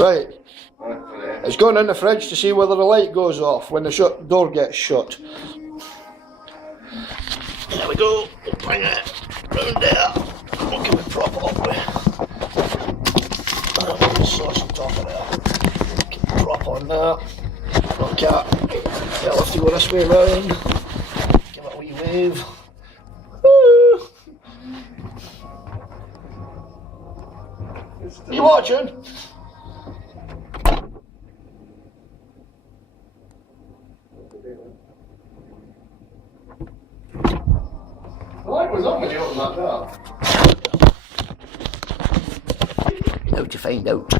Right. It's going in the fridge to see whether the light goes off when the door gets shut. There we go. We'll bring it round there. We'll give it proper up with the sauce on top of there. Keep it prop on there. Okay. I'll have to go this way round. Give it a wee wave. Woo. You watching? The light was on when you opened that door. Now to find out.